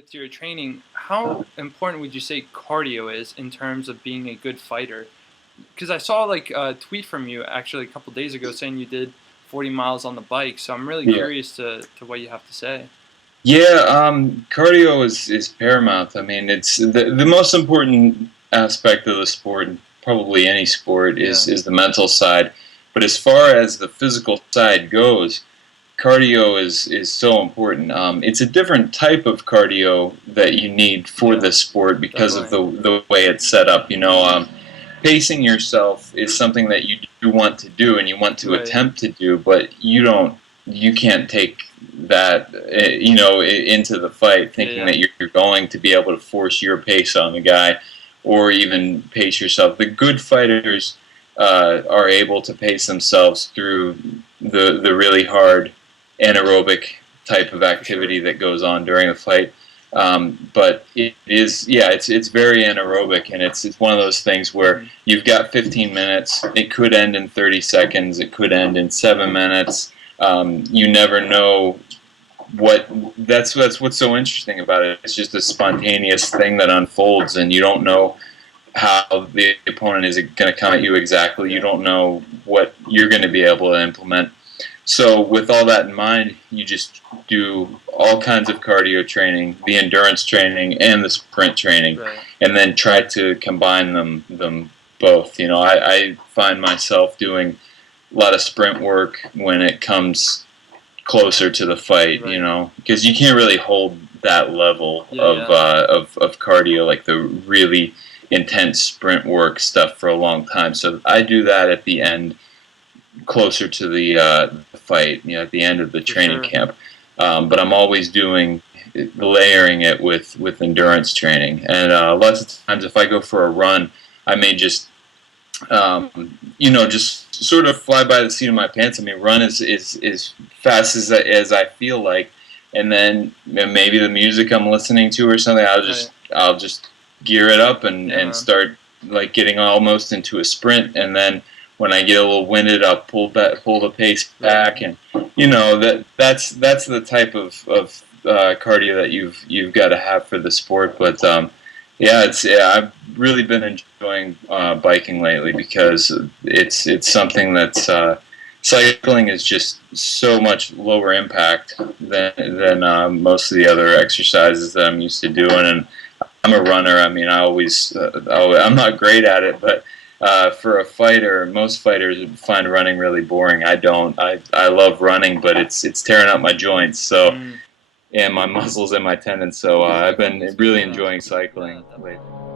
with your training, how important would you say cardio is in terms of being a good fighter? Because I saw like a tweet from you actually a couple days ago saying you did 40 miles on the bike. So I'm really Yeah. curious to what you have to say. Yeah, cardio is paramount. I mean, it's the most important aspect of the sport, and probably any sport, Yeah, is the mental side. But as far as the physical side goes, cardio is so important. It's a different type of cardio that you need for yeah, the sport because of definitely. the way it's set up. Pacing yourself is something that you do want to do and you want to Right. attempt to do, but you can't take that into the fight Yeah, thinking yeah. that you're going to be able to force your pace on the guy or even pace yourself. The good fighters are able to pace themselves through the really hard anaerobic type of For sure. activity that goes on during the fight. But it is, yeah, it's very anaerobic, and it's one of those things where Hmm. you've got 15 minutes. It could end in 30 seconds. It could end in 7 minutes. You never know what. That's what's so interesting about it. It's just a spontaneous thing that unfolds, and you don't know how the opponent is going to come at you exactly. You Yeah, don't know what you're going to be able to implement. So with all that in mind, you just do all kinds of cardio training, the endurance training and the sprint training, right. and then try to combine them both. I find myself doing a lot of sprint work when it comes closer to the fight, Right. because you can't really hold that level Yeah, of, yeah. of cardio, like the really intense sprint work stuff, for a long time. So I do that at the end, closer to the fight, at the end of the For training sure. camp. But I'm always doing layering it with endurance training, and lots of times if I go for a run, I may just sort of fly by the seat of my pants. I mean, run as fast as I feel like, and then maybe the music I'm listening to or something, Right. I'll just gear it up and Yeah, man. start like getting almost into a sprint, and then when I get a little winded, I'll pull the pace Right. back, and that's the type of cardio that you've got to have for the sport, but. I've really been enjoying biking lately because it's something that's cycling is just so much lower impact than most of the other exercises that I'm used to doing. And I'm a runner. I mean, I'm not great at it, but for a fighter, most fighters find running really boring. I don't. I love running, but it's tearing up my joints. So Mm. and my muscles and my tendons. So I've been It's good to really know. enjoying Yeah, cycling definitely. lately.